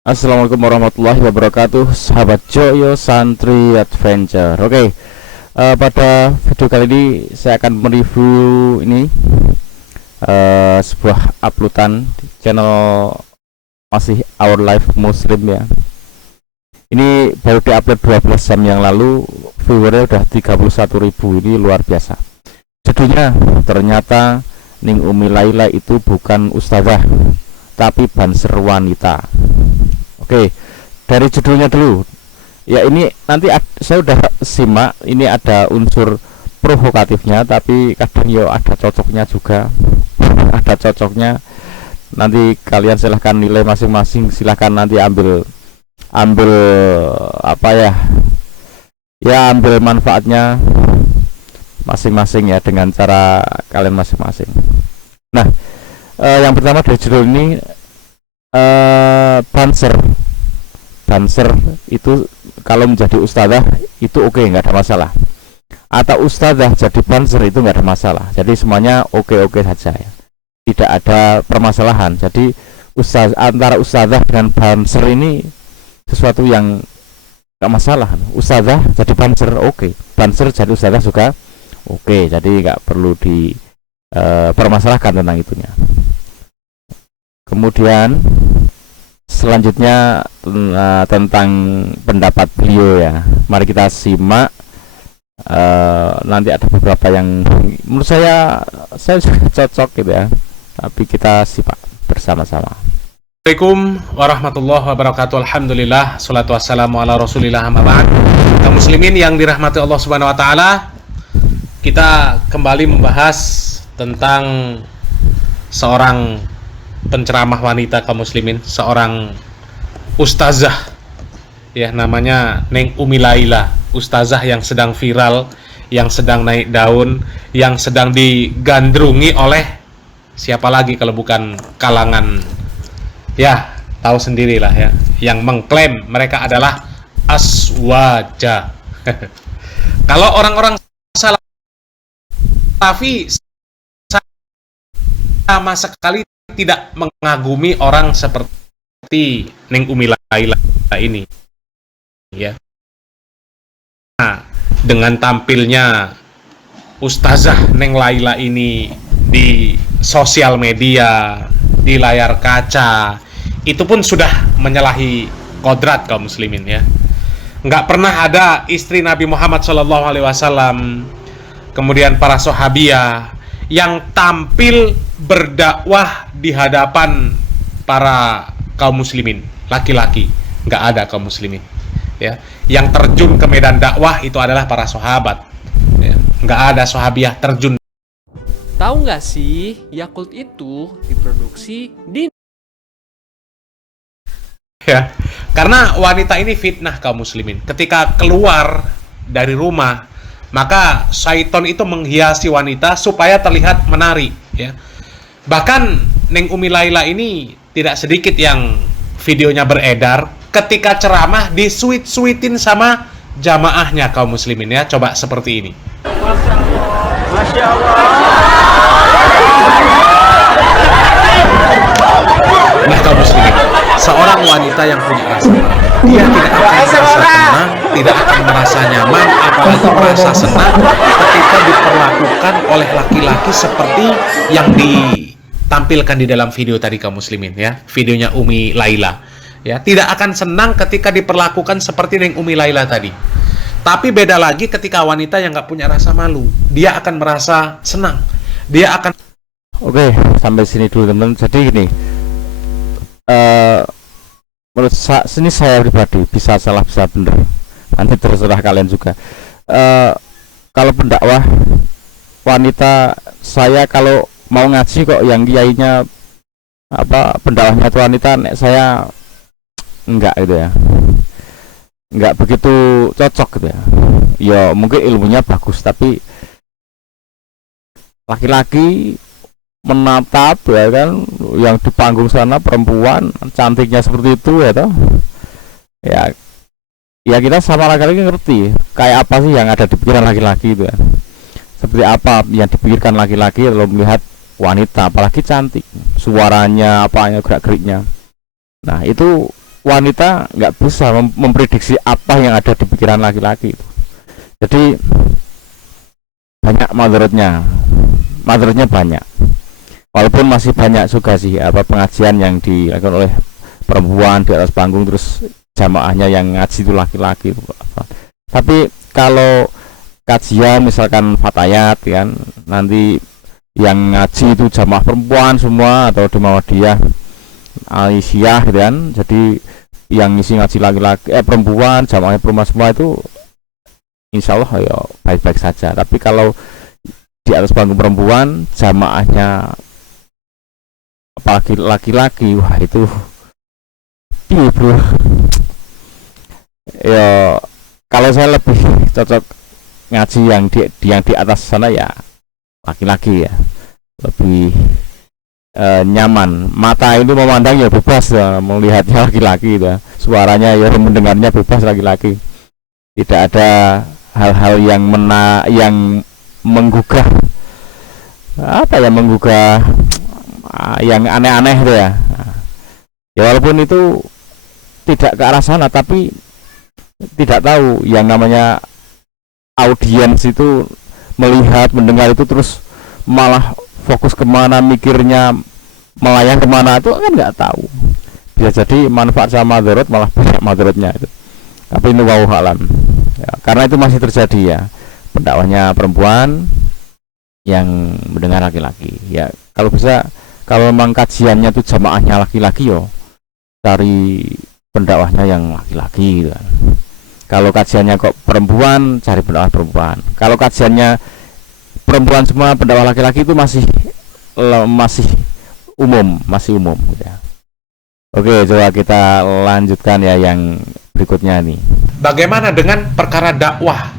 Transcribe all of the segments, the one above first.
Assalamualaikum warahmatullahi wabarakatuh, sahabat Joyo Santri Adventure. Oke, pada video kali ini saya akan mereview ini sebuah uploadan di channel masih Our Life Muslim ya. Ini baru diupload 12 jam yang lalu, viewernya udah 31.000. Ini luar biasa. Judulnya ternyata Ning Umi Laila itu bukan ustazah tapi banser wanita. Oke, dari judulnya dulu. Ya ini nanti saya udah simak, ini ada unsur provokatifnya, tapi kadang yo ada cocoknya juga. Ada cocoknya. Nanti kalian silahkan nilai masing-masing, silahkan nanti ambil apa ya? Ya ambil manfaatnya masing-masing ya dengan cara kalian masing-masing. Nah, yang pertama dari judul ini banser itu kalau menjadi ustadzah itu oke, nggak ada masalah, atau ustadzah jadi banser itu nggak ada masalah, jadi semuanya oke saja ya, tidak ada permasalahan. Jadi antara ustadzah dengan banser ini sesuatu yang nggak masalah. Ustadzah jadi banser oke, banser jadi ustadzah juga oke, jadi nggak perlu dipermasalahkan tentang itunya. Kemudian selanjutnya tentang pendapat beliau ya, mari kita simak. Nanti ada beberapa yang menurut saya juga cocok gitu ya, tapi kita simak bersama-sama. Assalamualaikum warahmatullahi wabarakatuh. Alhamdulillah, salatu wassalamu ala rasulillah, amma ba'd. Kaum muslimin yang dirahmati Allah subhanahu wa ta'ala, kita kembali membahas tentang seorang penceramah wanita kaum muslimin, seorang ustazah ya, namanya Neng Umi Laila, ustazah yang sedang viral, yang sedang naik daun, yang sedang digandrungi oleh siapa lagi kalau bukan kalangan ya tahu sendirilah ya, yang mengklaim mereka adalah aswaja. Kalau orang-orang salafi sama sekali tidak mengagumi orang seperti Neng Umi Laila ini ya. Nah, dengan tampilnya ustazah Neng Laila ini di sosial media, di layar kaca, itu pun sudah menyalahi kodrat kaum muslimin ya. Nggak pernah ada istri Nabi Muhammad SAW, kemudian para sahabiah yang tampil berdakwah di hadapan para kaum muslimin laki-laki. Nggak ada kaum muslimin ya. Yang terjun ke medan dakwah itu adalah para sahabat ya. Nggak ada sahabiah terjun. Tahu nggak sih, Yakult itu diproduksi di Ya, karena wanita ini fitnah kaum muslimin. Ketika keluar dari rumah, maka syaiton itu menghiasi wanita supaya terlihat menarik ya. Bahkan Neng Umi Laila ini tidak sedikit yang videonya beredar ketika ceramah disuit-suitin sama jamaahnya kaum muslimin ya. Coba seperti ini. Masya Allah. Nah kaum muslimin, seorang wanita yang punya rasa marah, dia tidak akan merasa tenang, tidak akan merasa nyaman, apalagi merasa senang ketika diperlakukan oleh laki-laki seperti yang ditampilkan di dalam video tadi kaum muslimin ya, videonya Umi Laila ya. Tidak akan senang ketika diperlakukan seperti yang Umi Laila tadi. Tapi beda lagi ketika wanita yang nggak punya rasa malu, dia akan merasa senang, dia akan. Oke, sampai sini dulu teman-teman. Jadi gini, menurut sini saya pribadi, bisa salah bisa benar, nanti terserah kalian juga. Kalau pendakwah wanita, saya kalau mau ngaji kok yang kiainya apa pendakwahnya itu wanita, saya enggak gitu ya, enggak begitu cocok gitu ya. Ya mungkin ilmunya bagus, tapi laki-laki menatap ya kan, yang di panggung sana perempuan cantiknya seperti itu ya toh ya. Ya kita sama laki-laki ngerti kayak apa sih yang ada di pikiran laki-laki itu ya, seperti apa yang dipikirkan laki-laki kalau melihat wanita apalagi cantik, suaranya apanya, gerak-geriknya. Nah itu wanita nggak bisa memprediksi apa yang ada di pikiran laki-laki itu. Jadi banyak madorotnya banyak. Walaupun masih banyak juga sih pengajian yang dilakukan oleh perempuan di atas panggung, terus jamaahnya yang ngaji itu laki-laki. Tapi kalau kajian misalkan fatayat kan, nanti yang ngaji itu jamaah perempuan semua, atau di Muhammadiyah Aisyah gitu kan, jadi yang ngisi ngaji laki-laki perempuan, jamaahnya perempuan semua, itu insya Allah ya baik-baik saja. Tapi kalau di atas panggung perempuan jamaahnya apalagi laki-laki, wah itu iya bro. Ya kalau saya lebih cocok ngaji yang di atas sana ya laki-laki ya, lebih nyaman. Mata itu memandang ya bebas ya, melihatnya laki-laki ya, suaranya ya mendengarnya bebas laki-laki. Tidak ada hal-hal yang menggugah yang aneh-aneh itu ya. Ya walaupun itu tidak ke arah sana, tapi tidak tahu yang namanya audiens itu melihat, mendengar itu terus malah fokus kemana, mikirnya melayang kemana, itu kan nggak tahu. Bisa jadi manfaat sama madorot, malah banyak madorotnya itu. Tapi ini wallahu alam ya, karena itu masih terjadi ya, pendakwahnya perempuan yang mendengar laki-laki ya. Kalau bisa, kalau memang kajiannya itu jamaahnya laki-laki, yo cari pendakwahnya yang laki-laki gitu kan. Kalau kajiannya kok perempuan, cari pendakwah perempuan. Kalau kajiannya perempuan semua, pendakwah laki-laki, itu masih umum gitu ya. Oke, coba kita lanjutkan ya yang berikutnya nih. Bagaimana dengan perkara dakwah?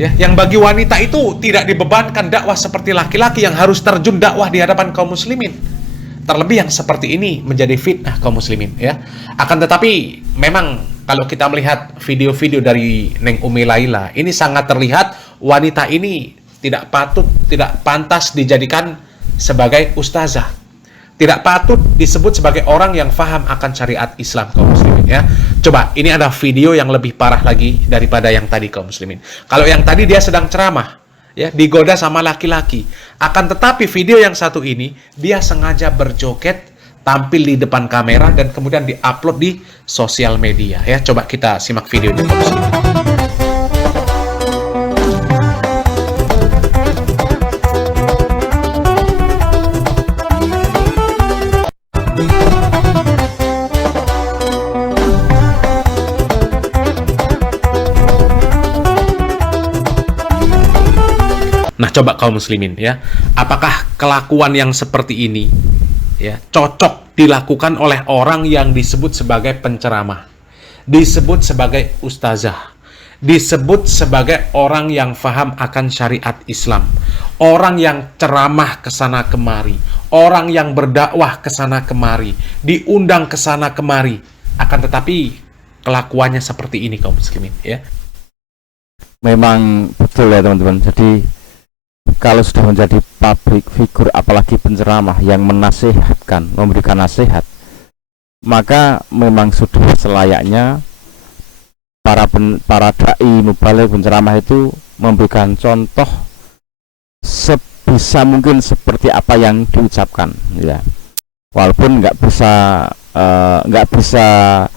Ya, yang bagi wanita itu tidak dibebankan dakwah seperti laki-laki yang harus terjun dakwah di hadapan kaum muslimin. Terlebih yang seperti ini menjadi fitnah kaum muslimin ya. Akan tetapi memang kalau kita melihat video-video dari Neng Umi Laila, ini sangat terlihat wanita ini tidak pantas dijadikan sebagai ustazah. Tidak patut disebut sebagai orang yang faham akan syariat Islam kaum muslimin ya. Coba, ini ada video yang lebih parah lagi daripada yang tadi kaum muslimin. Kalau yang tadi dia sedang ceramah ya, digoda sama laki-laki. Akan tetapi video yang satu ini dia sengaja berjoget, tampil di depan kamera, dan kemudian diupload di sosial media ya. Coba kita simak videonya kaum muslimin. Nah, coba kaum muslimin ya, apakah kelakuan yang seperti ini ya cocok dilakukan oleh orang yang disebut sebagai penceramah, disebut sebagai ustazah, disebut sebagai orang yang faham akan syariat Islam, orang yang ceramah kesana kemari, orang yang berdakwah kesana kemari, diundang kesana kemari, akan tetapi kelakuannya seperti ini kaum muslimin ya. Memang betul ya teman-teman. Jadi kalau sudah menjadi public figure, apalagi penceramah yang menasihatkan, memberikan nasihat, maka memang sudah selayaknya para dai, mubaligh, penceramah itu memberikan contoh sebisa mungkin seperti apa yang diucapkan ya. Walaupun nggak bisa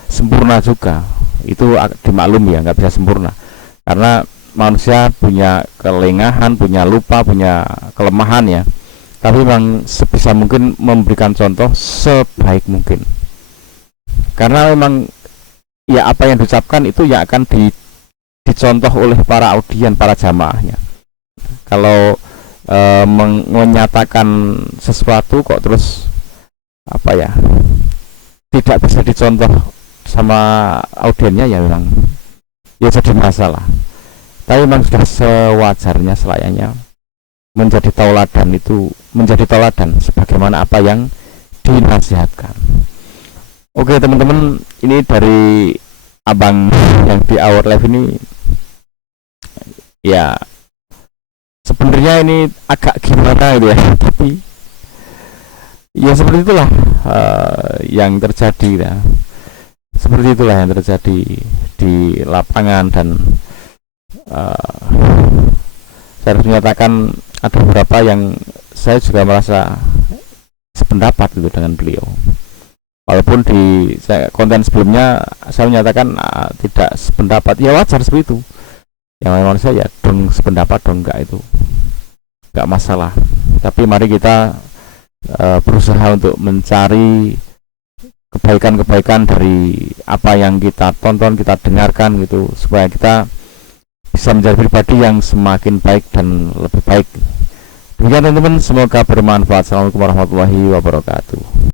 sempurna juga, itu dimaklum ya, nggak bisa sempurna, karena manusia punya kelengahan, punya lupa, punya kelemahan ya. Tapi memang sebisa mungkin memberikan contoh sebaik mungkin, karena memang ya apa yang diucapkan itu yang akan dicontoh oleh para audien, para jamaahnya. Kalau menyatakan sesuatu kok terus apa ya, tidak bisa dicontoh sama audiennya, ya memang ya jadi masalah. Tapi memang sudah sewajarnya, selayaknya menjadi tauladan sebagaimana apa yang dinasihatkan. Oke teman-teman, ini dari abang yang di Our Life ini ya, sebenarnya ini agak gimana gitu ya, tapi ya seperti itulah yang terjadi ya. seperti itulah yang terjadi di lapangan. Dan saya harus menyatakan ada beberapa yang saya juga merasa sependapat gitu dengan beliau, walaupun di konten sebelumnya saya menyatakan tidak sependapat. Ya wajar seperti itu, yang memang saya ya dong sependapat dong, enggak, itu enggak masalah. Tapi mari kita berusaha untuk mencari kebaikan-kebaikan dari apa yang kita tonton, kita dengarkan gitu, supaya kita bisa menjadi pribadi yang semakin baik dan lebih baik. Demikian teman-teman, semoga bermanfaat. Assalamualaikum warahmatullahi wabarakatuh.